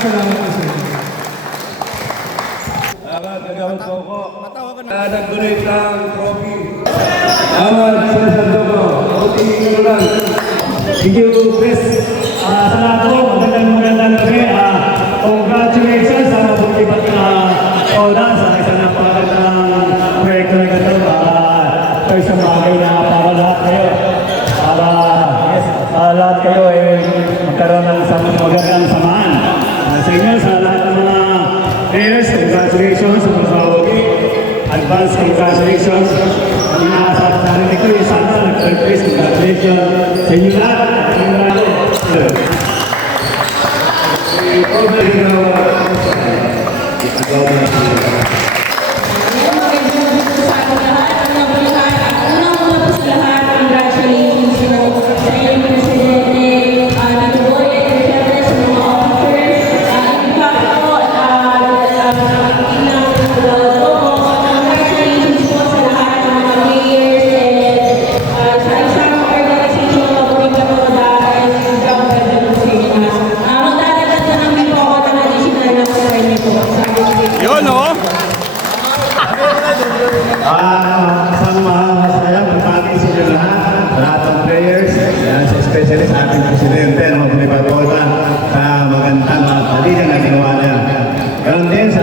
salamat po sa inyo. Nagawin po ako. Nag-donate ng trophy. Salamat sa Sandoco. Tingin ko lang. Thank you, Chris. Sa lahat po, magandang gabi. Congratulations sa mabuti pati Oda sa isang napakagandang proyekto na ito. Ito isang bagay na para lahat kayo. Para lahat kayo magkaroon ng magandang samaan. Sa inyo, sa lahat ng mga players, congratulations sa mga advance congratulations. Ang inaasahan sa akin ito, sana nag-third place, congratulations sa inyo lahat. Especially sa ating presidente, Maglipat Oda, sa magandang talina na ginawa niya. Ganon din sa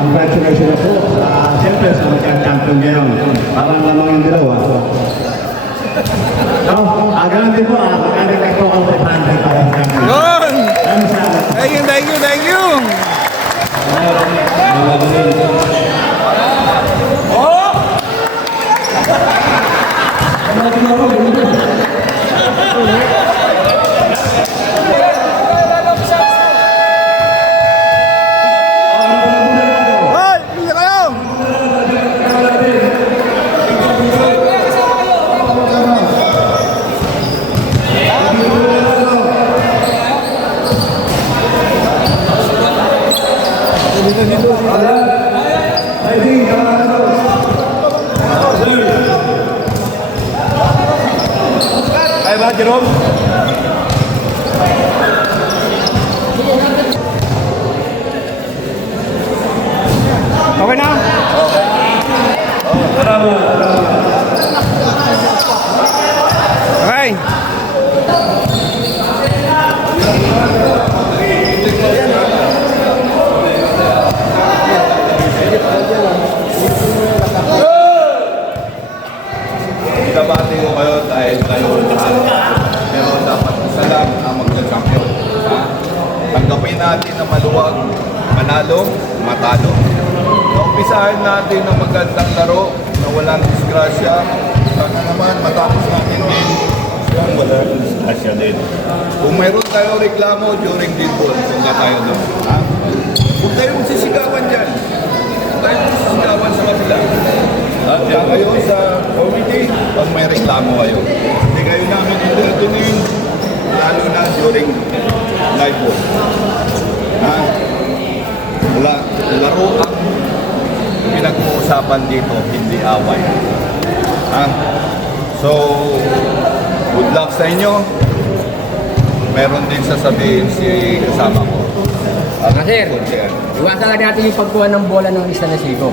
congratulations po siyempre sa magka-champion ngayon. Parang lamang yung dalawa. So, ganon din po, magkakalik po ang 500 para sa champion. Yun! Thank you! Ay ba, Jerome? Okay na? Okay. Itabati ko kayo dahil kayo lahat. Pero dapat isa lang ang magka-champion. Tanggapin natin na maluwag, manalo, matalo. Naumpisahan natin ng magandang laro na walang disgrasya. Sana naman matapos natin din yung walang disgrasya din. Kung mayroon tayo reklamo during the ball, punta tayo doon. Huwag tayong sisigawan dyan. Huwag tayong sisigawan sa kapila. At yan kayo sa committee, pag may reklamo kayo. Hindi kayo namin entertainin, lalo na during live ball. Laro ang pinag-uusapan dito, hindi away. So, good luck sa inyo. Meron din sasabihin si kasama ko. Sir, iwasan lang natin yung pagkuha ng bola ng isa na siko.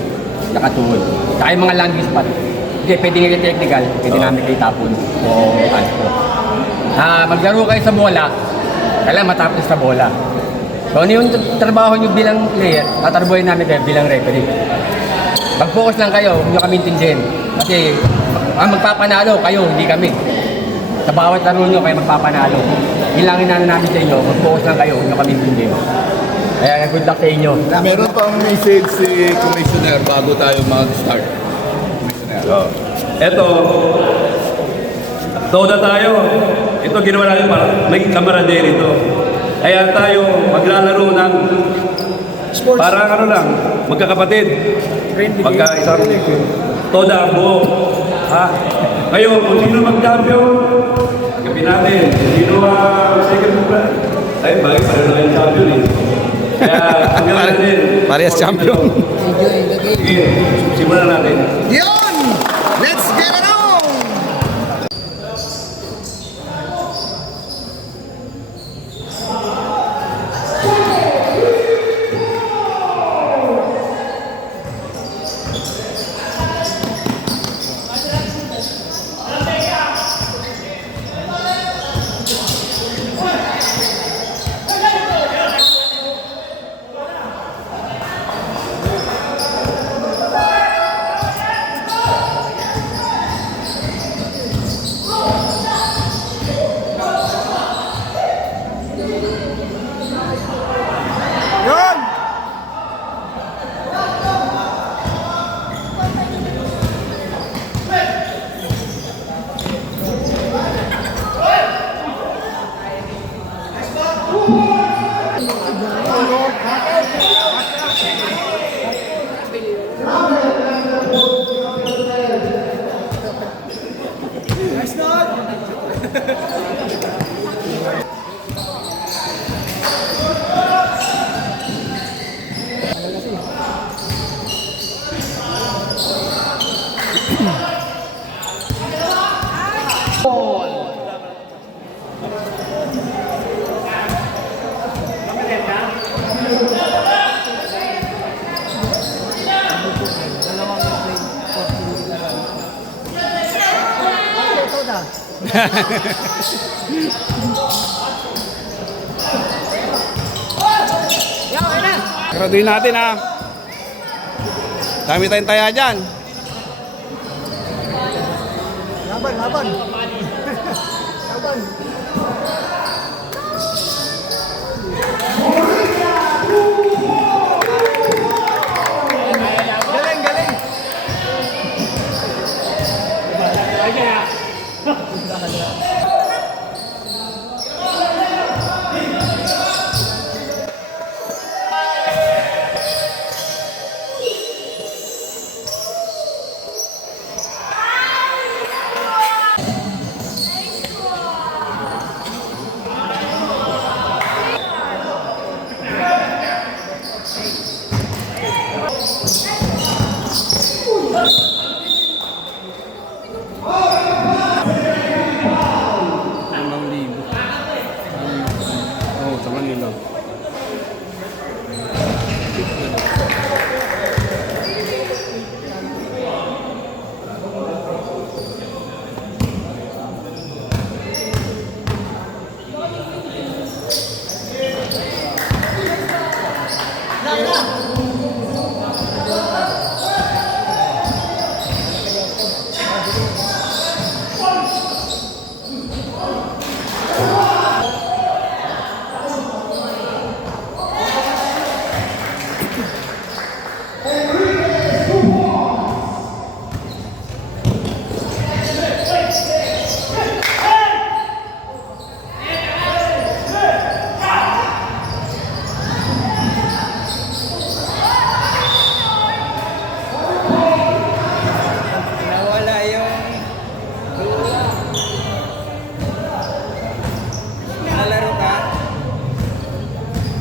Nakatuhod. Saka yung mga landing spot. Hindi, pwede nga technical, pwede namin kayo tapon. O ano po. Maglaro kayo sa bola, kailangan matapos sa bola. So ano yung trabaho nyo bilang player, tatarbuhin namin kayo bilang referee. Mag-focus lang kayo, huwag nyo kami intindihin. Kasi magpapanalo kayo, hindi kami. Sa bawat laro nyo kayo magpapanalo. Ilangin na namin sa inyo, mag-focus lang kayo, huwag nyo kami intindihin. Kaya good luck sa inyo. Meron pang message si Commissioner bago tayo mag-start. Commissioner. Eto, toda tayo. Ito ginawa natin para may camaraderie ito. Kaya tayo maglalaro ng sports. Parang ano lang, magkakapatid. Pagka isang toda ang buo. Ngayon, kung sino mag-champion, gabi natin. Sino second place? Ay, bakit pareho na yung champion eh. Kaya, hanggang natin. Parehas champion. Sige, simulan natin. Yun! Let's get it on! Graduin natin ha. Dami tayong taya dyan.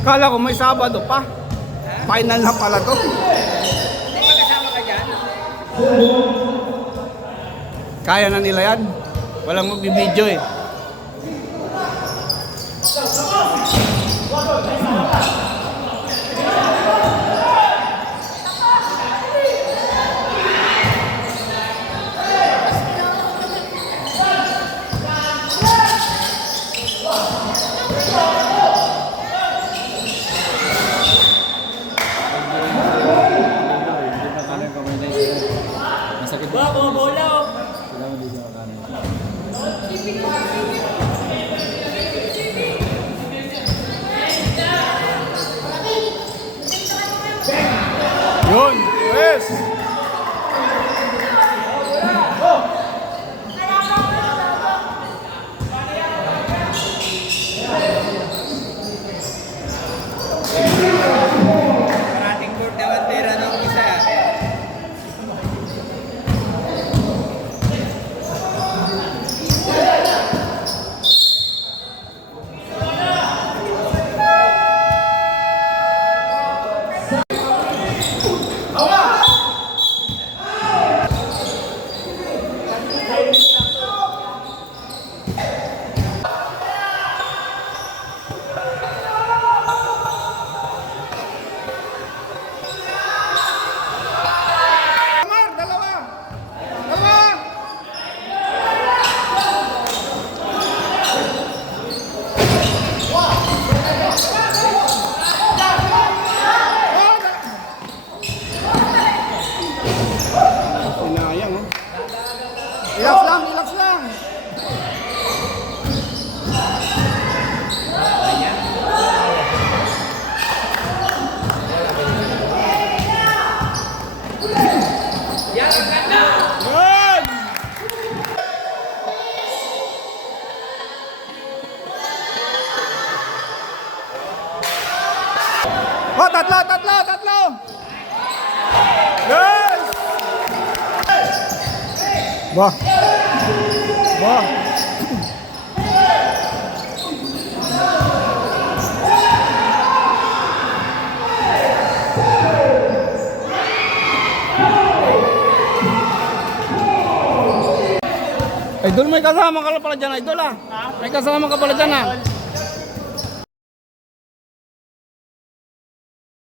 Kala ko may Sabado pa. Final na pala to. Kaya na nila yan. Walang magbibideo eh. Yun, yes! Parating board naman pera ng isa. Relax lang, relax lang. Yun! Oh, tatlo! Yes! Wah! Wah! Idol, may kasama ka pala dyan, Idol ah. May kasama ka pala dyan ah.